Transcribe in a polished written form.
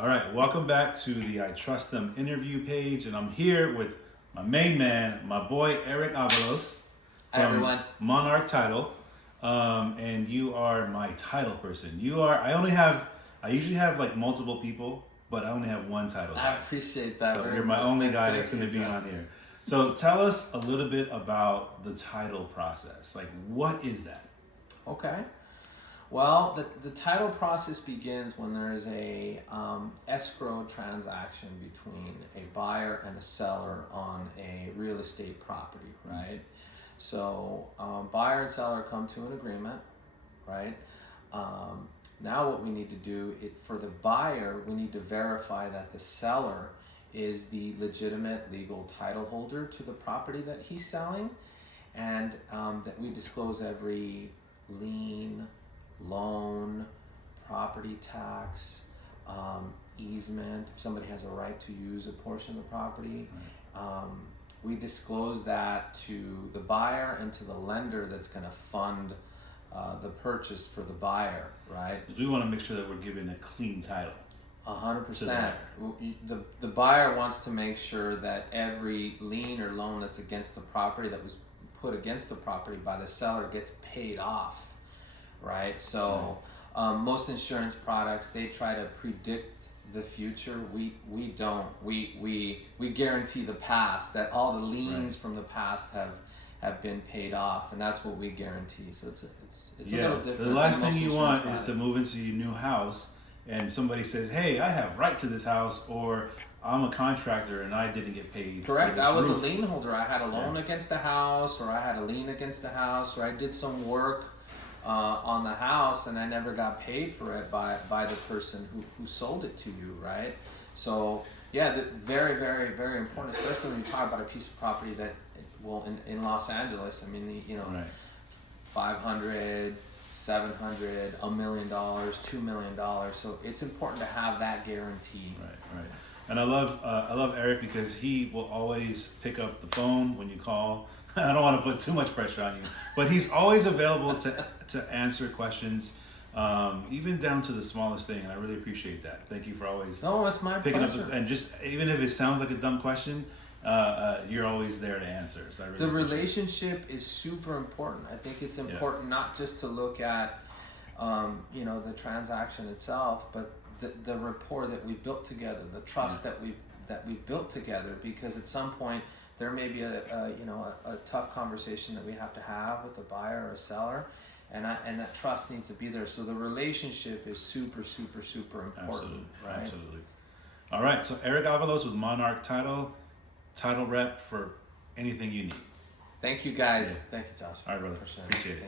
All right, welcome back to the I Trust Them interview page, and I'm here with my main man, my boy Eric Avalos Hi, from everyone. Monarch Title, and you are my title person. I usually have like multiple people, but I only have one title. I appreciate that So very you're my much. only guy Thank that's going to you, be John. on here. So tell us a little bit about the title process. Like, what is that? Okay. Well, the title process begins when there's a escrow transaction between a buyer and a seller on a real estate property, right? So buyer and seller come to an agreement, right? Now what we need to do, for the buyer, we need to verify that the seller is the legitimate legal title holder to the property that he's selling, and that we disclose every lien, loan, property tax, easement, if somebody has a right to use a portion of the property. We disclose that to the buyer and to the lender that's going to fund the purchase for the buyer, right? We want to make sure that we're giving a clean title. 100%. The buyer wants to make sure that every lien or loan that's against the property, that was put against the property by the seller, gets paid off, right? So most insurance products, they try to predict the future. We don't. We guarantee the past, that all the liens from the past have been paid off, and that's what we guarantee. So it's a little different. The last than thing most you want insurance is to move into your new house and somebody says, "Hey, I have right to this house," or "I'm a contractor and I didn't get paid." Correct. For this I was roof." a lien holder. I had a loan against the house, or I had a lien against the house, or I did some work on the house and I never got paid for it by the person who sold it to you, right? So yeah, very, very, very important, especially when you talk about a piece of property that, well, in Los Angeles, I mean, Right. 500, 700, $1 million, $2 million. So it's important to have that guarantee. Right. And I love Eric because he will always pick up the phone when you call. I don't want to put too much pressure on you, but he's always available to answer questions, even down to the smallest thing. And I really appreciate that. Thank you for always It's my picking pleasure. up and just even if it sounds like a dumb question, you're always there to answer. So I really The appreciate it. relationship is super important. I think it's important not just to look at, the transaction itself, but the rapport that we built together, the trust that we built together. Because at some point there may be a tough conversation that we have to have with a buyer or a seller, and that trust needs to be there. So the relationship is super, super, super important, right? Absolutely. All right. So Eric Avalos with Monarch Title rep for anything you need. Thank you, guys. Thank you, Josh. All right, brother. Appreciate it. Thank you.